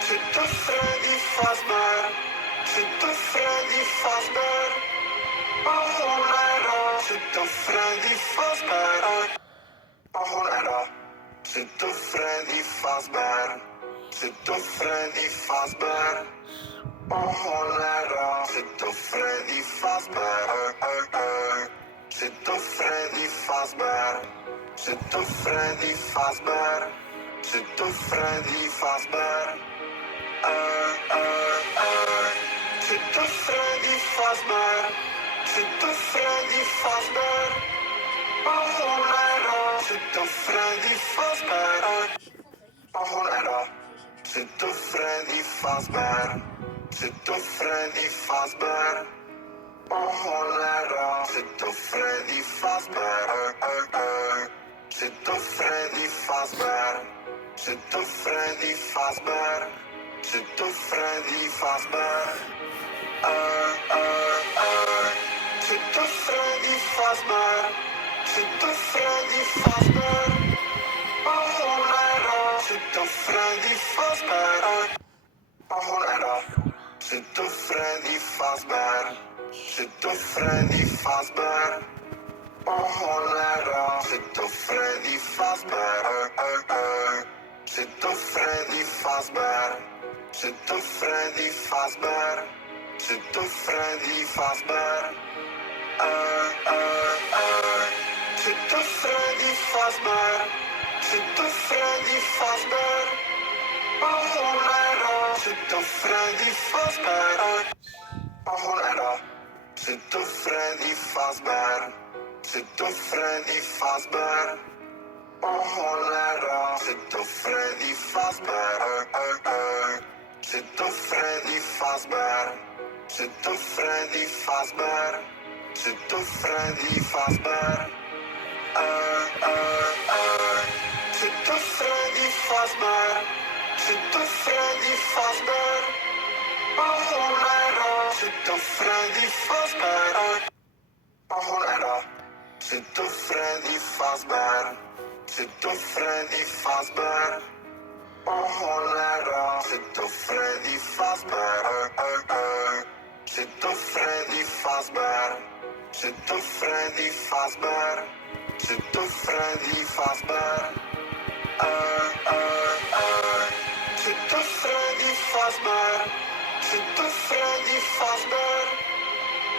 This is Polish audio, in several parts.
C'est de Freddy Fazbear. C'est de Freddy Fazbear. Hon är rar. C'est de Freddy Fazbear. Hon är rar. C'est de Freddy Fazbear. C'est de Freddy Fazbear. Hon är rar. C'est de Freddy Fazbear. C'est de Freddy Fazbear. C'est de Freddy Fazbear. C'est de Freddy Fazbear. C'est de Freddy Fazbear. C'est de Freddy Fazbear. Hon är rar. C'est de Freddy Fazbear. Hon är rar. C'est de Freddy Fazbear. C'est de Freddy Fazbear. Hon är rar. C'est de Freddy Fazbear. C'est de Freddy Fazbear. C'est de Freddy Fazbear. C'est de Freddy Fazbear. C'est de Freddy Fazbear. C'est de Freddy Fazbear. Hon är rar. C'est de Freddy Fazbear. Hon är rar. C'est de Freddy Fazbear. C'est de Freddy Fazbear. Hon är rar. C'est de Freddy Fazbear. C'est de Freddy Fazbear. C'est de Freddy Fazbear. C'est de Freddy Fazbear. C'est de Freddy Fazbear. C'est de Freddy Fazbear. Hon är rar. C'est de Freddy Fazbear. Hon är rar. C'est de Freddy Fazbear. C'est de Freddy Fazbear. Hon är rar. C'est de Freddy Fazbear. C'est de Freddy Fazbear. C'est de Freddy Fazbear. C'est de Freddy Fazbear. C'est de Freddy Fazbear. C'est de Freddy Fazbear. Hon är rar. C'est de Freddy Fazbear. Hon är rar. C'est de Freddy Fazbear. C'est de Freddy Fazbear. Hon är rar. C'est de Freddy Fazbear. C'est de Freddy Fazbear. C'est de Freddy Fazbear. C'est de Freddy Fazbear. C'est de Freddy Fazbear. C'est de Freddy Fazbear.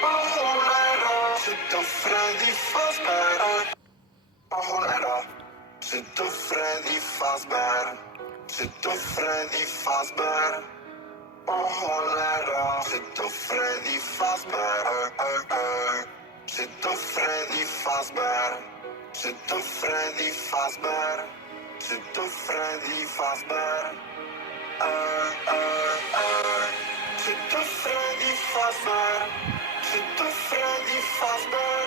Hon är rar. C'est de Freddy Fazbear. Hon är rar. C'est de Freddy Fazbear. C'est de Freddy Fazbear. Hon är rar. C'est de Freddy Fazbear. C'est de Freddy Fazbear. C'est de Freddy Fazbear. C'est de Freddy Fazbear. C'est de Freddy Fazbear. C'est de Freddy Fazbear.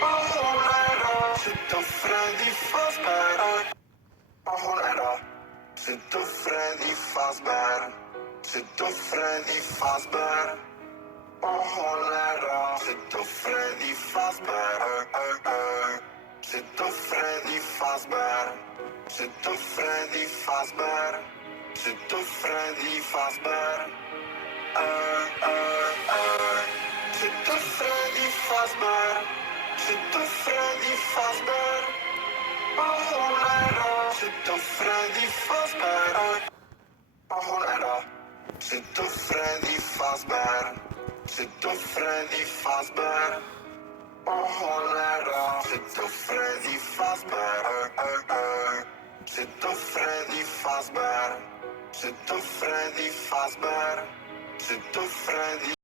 Hon är rar. C'est de Freddy Fazbear. Hon är rar. C'est de Freddy Fazbear. C'est de Freddy Fazbear. Hon är rar. C'est de Freddy Fazbear. C'est de Freddy Fazbear. C'est de Freddy Fazbear. C'est de Freddy Fazbear. C'est de Freddy Fazbear. C'est de Freddy Fazbear. Hon är rar. C'est de Freddy Fazbear. Hon är rar. C'est de Freddy Fazbear. C'est de Freddy Fazbear. Hon är rar. C'est de Freddy Fazbear. C'est de Freddy Fazbear. C'est de Freddy Fazbear. C'est de Freddy